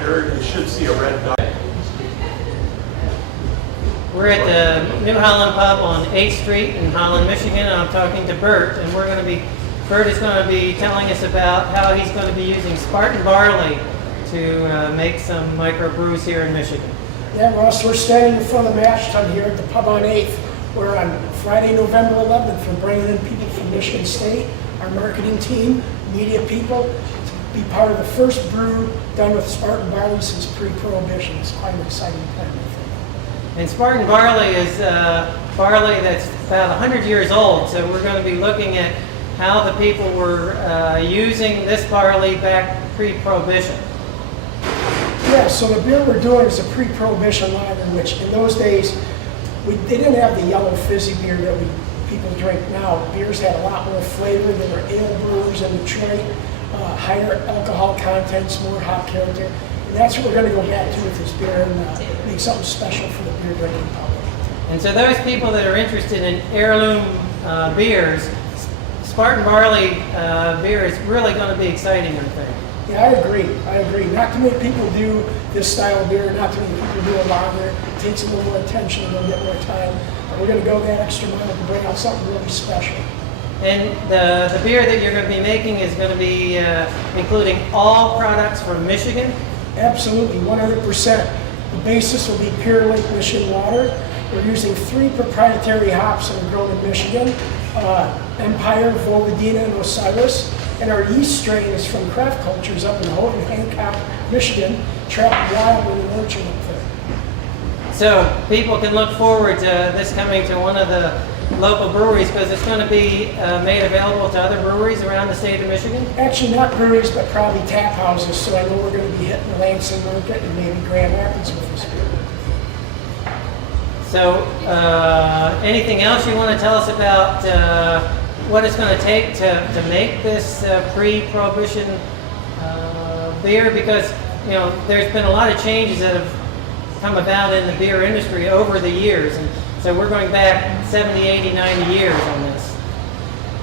You should see a red dot. We're at the New Holland Pub on 8th Street in Holland, Michigan, and I'm talking to Bert, and Bert is going to be telling us about how he's going to be using Spartan barley to make some microbrews here in Michigan. Yeah, Ross, we're standing in front of the mash tun here at the pub on 8th. We're on Friday, November 11th. We're bringing in people from Michigan State, our marketing team, media people, to be part of the first brew done with Spartan barley since pre-prohibition. It's quite an exciting time, I think. And Spartan barley is barley that's about 100 years old, so we're going to be looking at how the people were using this barley back pre-prohibition. Yeah, so the beer we're doing is a pre-prohibition lager, which in those days, they didn't have the yellow fizzy beer that people drink now. Beers had a lot more flavor. There were ale brewers in Detroit, higher alcohol contents, more hop character. And that's what we're going to go back to with this beer and make something special for the beer drinking public. And so those people that are interested in heirloom beers, Spartan barley beer is really going to be exciting, I think. Yeah, I agree. Not too many people do this style of beer, not too many people do a lager. It takes a little more attention, a little bit more time. But we're going to go that extra mile to bring out something really special. And the beer that you're going to be making is going to be including all products from Michigan? Absolutely, 100%. The basis will be pure Lake Michigan water. We're using 3 proprietary hops that are grown in Michigan, Empire, Volvodina, and Osiris. And our yeast strain is from craft cultures up in Houghton, Hancock, Michigan, trapped wild in the orchard up there. So people can look forward to this coming to one of the local breweries because it's going to be made available to other breweries around the state of Michigan? Actually, not breweries, but probably tap houses. So I know we're going to be hitting the Lansing market and maybe Grand Rapids with this beer. So anything else you want to tell us about what it's going to take to make this pre-prohibition beer? Because there's been a lot of changes that have come about in the beer industry over the years. And so we're going back 70, 80, 90 years on this.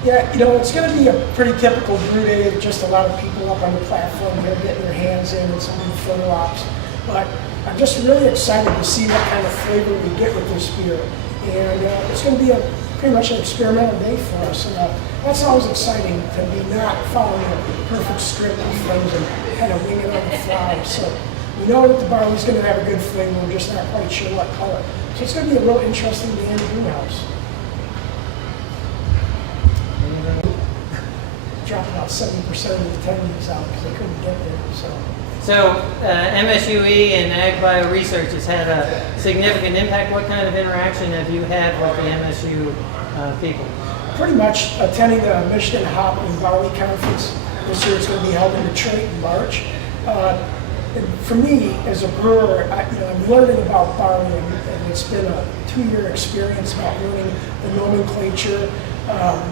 Yeah, it's going to be a pretty typical brew day. Just a lot of people up on the platform here getting their hands in and some new photo ops. But I'm just really excited to see what kind of flavor we get with this beer. And it's going to be pretty much an experimental day for us. And that's always exciting to be not following a perfect script of things and kind of winging on the fly. So we know that the barley's going to have a good flavor. We're just not quite sure what color. So it's going to be a real interesting day in the brew house. Dropped about 70% of the attendees out because they couldn't get there. So MSUE and Ag Bio Research has had a significant impact. What kind of interaction have you had with the MSU people? Pretty much attending the Michigan Hop and Barley Conference. This year it's going to be held in Detroit in March. And for me, as a brewer, I'm learning about barley, and it's been a 2-year experience about learning the nomenclature,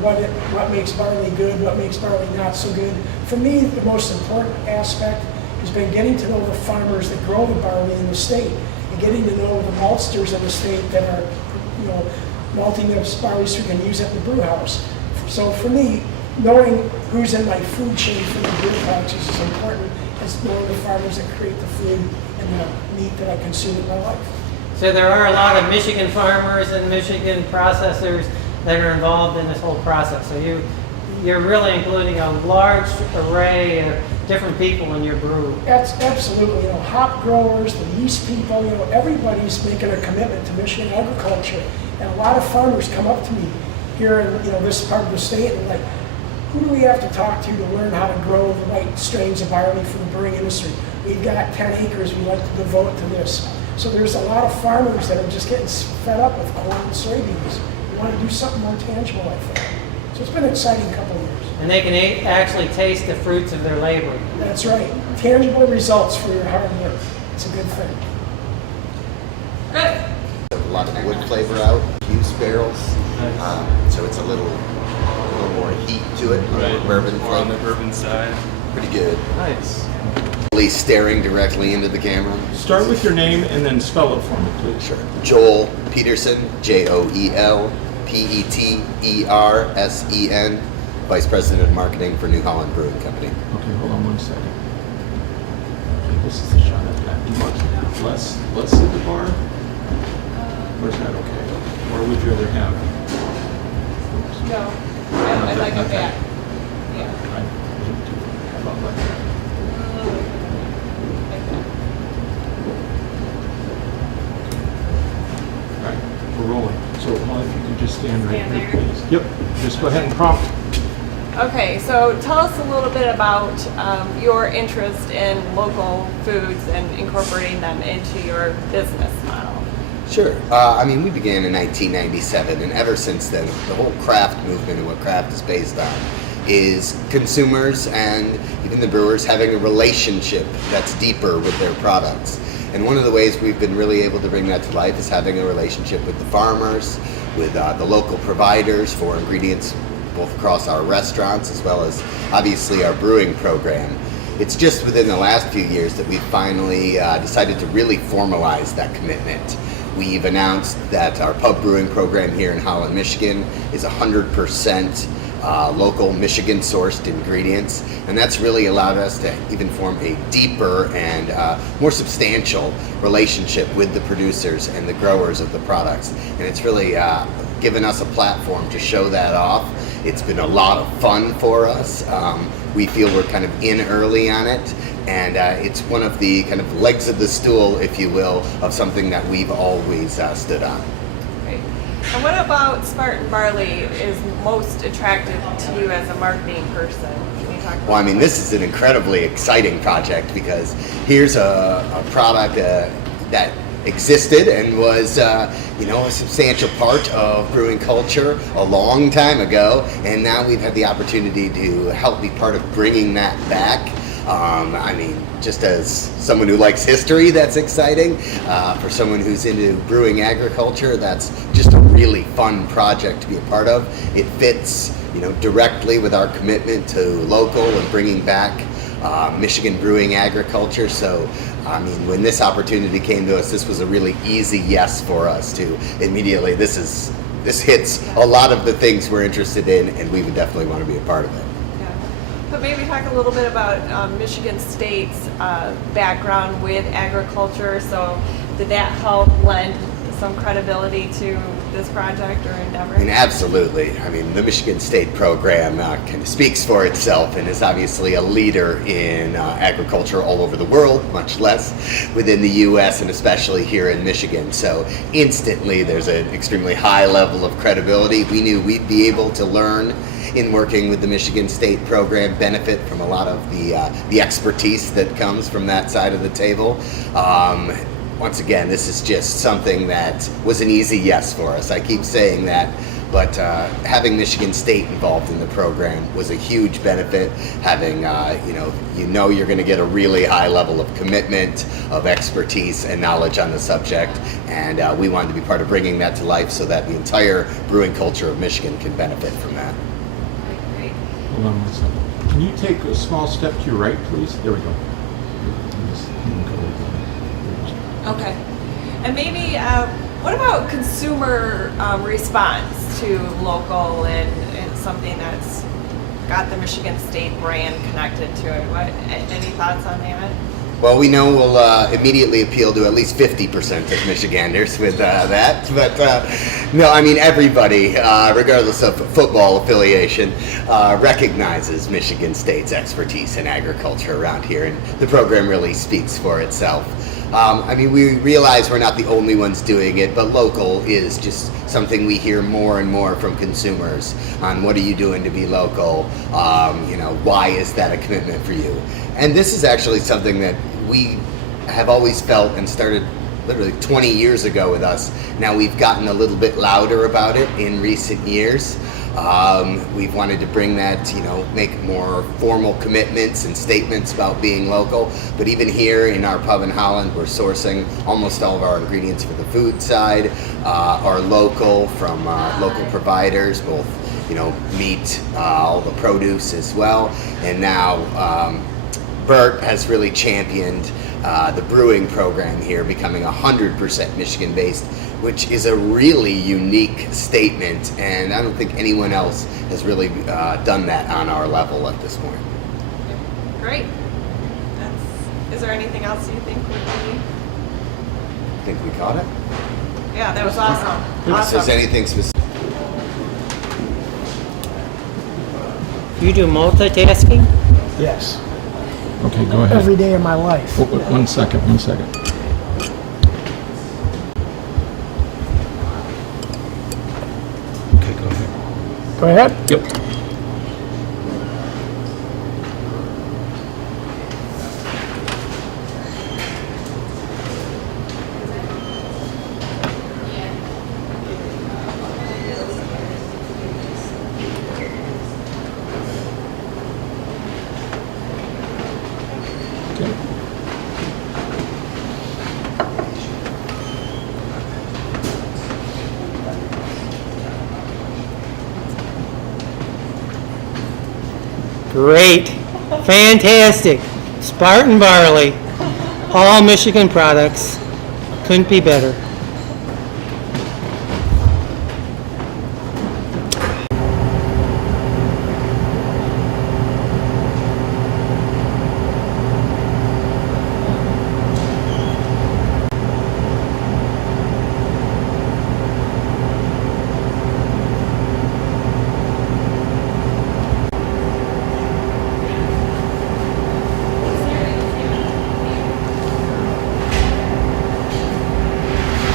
what makes barley good, what makes barley not so good. For me, the most important aspect has been getting to know the farmers that grow the barley in the state, and getting to know the maltsters in the state that are, malting those barleys we can use at the brew house. So for me, knowing who's in my food chain for the beer products is as important as knowing the farmers that create the food and the meat that I consume in my life. So there are a lot of Michigan farmers and Michigan processors that are involved in this whole process. So you're really including a large array of different people in your brew. That's absolutely, hop growers, the yeast people, everybody's making a commitment to Michigan agriculture. And a lot of farmers come up to me here in this part of the state and like, who do we have to talk to learn how to grow the right strains of barley for the brewing industry? We've got 10 acres we like to devote to this. So there's a lot of farmers that are just getting fed up with corn and soybeans. We want to do something more tangible, I think. So it's been an exciting couple of years. And they can actually taste the fruits of their labor. That's right. Tangible results for your hard work. It's a good thing. Good. A lot of wood flavor out, used barrels. Nice. So it's a little more heat to it, Right. bourbon More on flavor. the bourbon side. Pretty good. Nice. Staring directly into the camera. Start with your name and then spell it for me, please. Sure. Joel Peterson, Joel Petersen, Vice President of Marketing for New Holland Brewing Company. Okay, hold on one second. Okay, this is the shot. You want less at the bar? Or is that okay? Or would you rather have? No, I like it back. Yeah. I do too. How about like that? All right, we're rolling. So Molly, if you could just stand right Stand here, there? please. Yep, just go ahead and prompt. Okay, so tell us a little bit about your interest in local foods and incorporating them into your business model. Sure. I mean, we began in 1997, and ever since then, the whole craft movement and what craft is based on is consumers and even the brewers having a relationship that's deeper with their products. And one of the ways we've been really able to bring that to life is having a relationship with the farmers, with the local providers for ingredients, both across our restaurants as well as obviously our brewing program. It's just within the last few years that we've finally decided to really formalize that commitment. We've announced that our pub brewing program here in Holland, Michigan is 100% local Michigan sourced ingredients, and that's really allowed us to even form a deeper and more substantial relationship with the producers and the growers of the products. And it's really given us a platform to show that off. It's been a lot of fun for us. We feel we're kind of in early on it, and it's one of the kind of legs of the stool, if you will, of something that we've always stood on. Great. And what about Spartan Barley is most attractive to you as a marketing person? Can you talk about Well, I mean, this is an incredibly exciting project because here's a product that existed and was, a substantial part of brewing culture a long time ago, and now we've had the opportunity to help be part of bringing that back. I mean, just as someone who likes history, that's exciting. For someone who's into brewing agriculture, that's just a really fun project to be a part of. It fits, directly with our commitment to local and bringing back Michigan brewing agriculture. So, I mean, when this opportunity came to us, this was a really easy yes for us to immediately. This hits a lot of the things we're interested in, and we would definitely want to be a part of it. Yeah. But maybe talk a little bit about Michigan State's background with agriculture. So, did that help lend some credibility to this project or endeavor? And absolutely. I mean, the Michigan State program kind of speaks for itself and is obviously a leader in agriculture all over the world, much less within the U.S. and especially here in Michigan. So instantly there's an extremely high level of credibility. We knew we'd be able to learn in working with the Michigan State program, benefit from a lot of the expertise that comes from that side of the table. Once again, this is just something that was an easy yes for us. I keep saying that, but having Michigan State involved in the program was a huge benefit. Having, you're going to get a really high level of commitment, of expertise and knowledge on the subject, and we wanted to be part of bringing that to life so that the entire brewing culture of Michigan can benefit from that. Great. Hold on one second. Can you take a small step to your right, please? There we go. Okay. And maybe, what about consumer response to local and something that's got the Michigan State brand connected to it? Any thoughts on that? Well, we know we'll immediately appeal to at least 50% of Michiganders with that. But no, I mean, everybody, regardless of football affiliation, recognizes Michigan State's expertise in agriculture around here, and the program really speaks for itself. I mean, we realize we're not the only ones doing it, but local is just something we hear more and more from consumers on what are you doing to be local? Why is that a commitment for you? And this is actually something that we have always felt and started literally 20 years ago with us. Now we've gotten a little bit louder about it in recent years. We've wanted to bring that, make more formal commitments and statements about being local. But even here in our pub in Holland, we're sourcing almost all of our ingredients for the food side are local from local providers, both, meat, all the produce as well. And now Bert has really championed the brewing program here, becoming 100% Michigan-based, which is a really unique statement, and I don't think anyone else has really done that on our level at this point. Great. Is Is there anything else you think would be? I think we caught it. Yeah, that was awesome. If there's Awesome. anything specific. You do multitasking? Yes, Okay, go ahead. every day of my life. Oh, 1 second, 1 second. Okay, go ahead. Go ahead. Yep. Okay. Great. Fantastic. Spartan barley. All Michigan products. Couldn't be better.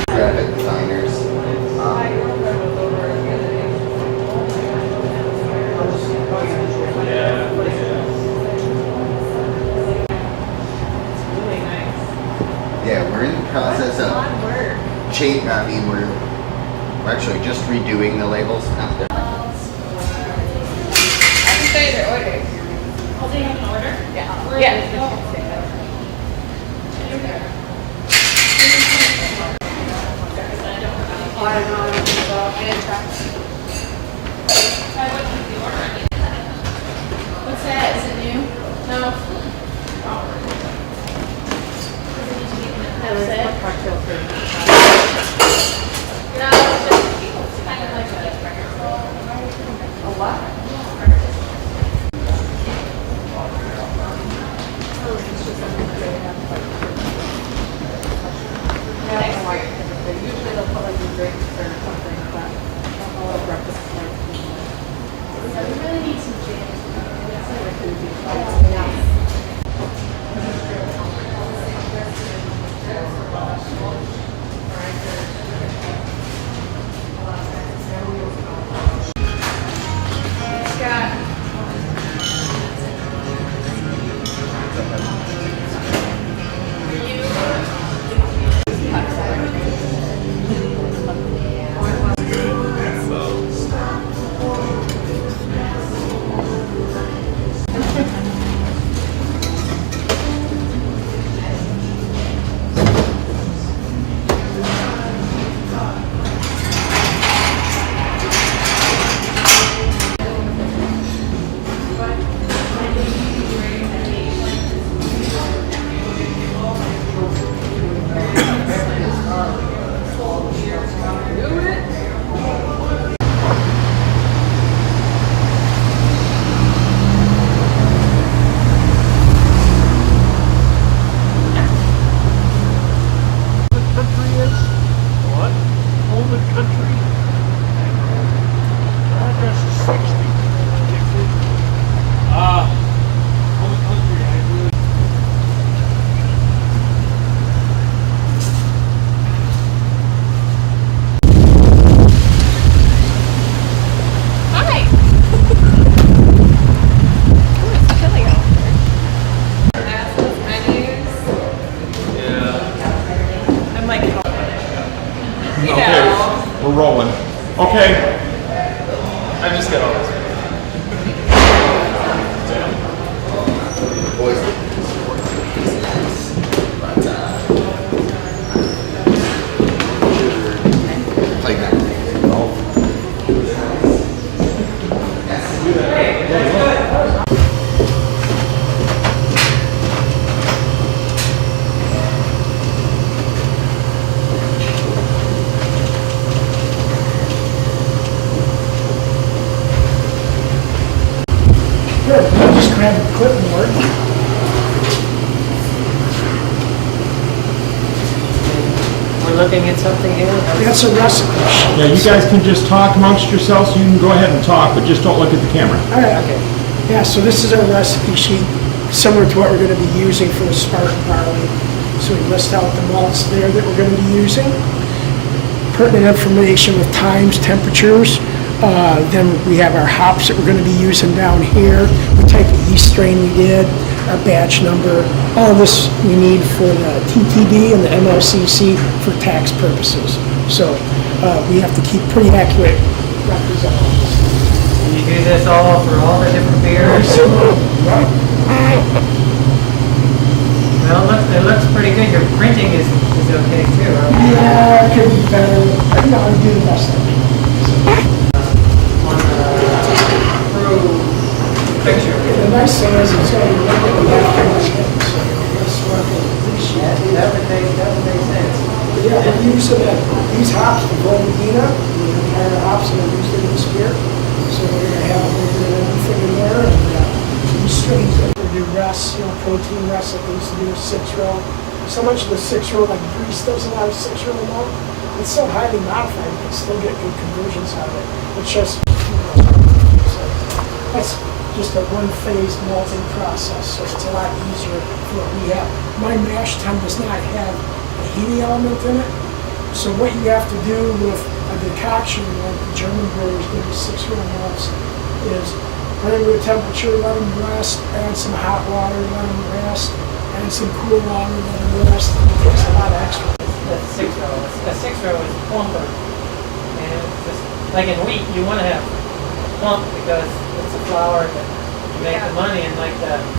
Graphic designers. Really nice. Yeah, we're in the process of Fun work. change. I mean, we're actually just redoing the labels out there. I can say the order. Oh, they have an order? Yeah. Yeah. What's that? Is it new? No. That was it? No, it's just kind of like a what? Usually they'll put like the drinks or something, but I don't know what breakfast is like. Yeah, we really need some jams. Scott. Hi. Ooh, it's chilly out there. Ask those menus. Yeah. I'm like, you know. Okay, we're rolling. Okay. I just got all this. Boys. Play that. we're looking at something here? That's a recipe sheet. Yeah, you guys can just talk amongst yourselves. You can go ahead and talk, but just don't look at the camera. All right. Okay. Yeah, so this is our recipe sheet, similar to what we're going to be using for the Spartan barley. So we list out the malts there that we're going to be using. Pertinent information with times, temperatures. Then we have our hops that we're going to be using down here. The type of yeast strain we did, our batch number. All of this we need for the TTD and the MLCC for tax purposes. So we have to keep pretty accurate records on all this. Do you do this all for all the different beers? Well, it looks pretty good. Your printing is okay too, right? Yeah, it could be better. I know how to do the best I can. On the crew picture. The nice thing is it's going to be looking at the aftermarket, so this one will appreciate it. That would make sense. Yeah, we're using these hops, the Golden Medina, the entire hops that are used in this beer. So we're going to have a little bit of everything in there, and these strains that we do rests, protein rests, like we used to do a 6-row. So much of the 6-row, like Greece doesn't have a 6-row anymore. It's so highly modified, you can still get good conversions out of it. It's just, so that's just a one-phase malting process, so it's a lot easier for what we have. My mash tun does not have a heating element in it, so what you have to do with a decoction like the German brewers do with 6-row malts is put them to a temperature, let them rest, add some hot water, let them rest, add some cool water, let them rest, and it takes a lot of extra. That's 6-row. A 6-row is plumper. And it's just, like in wheat, you want to have plump because it's a flour that you make the money, and like the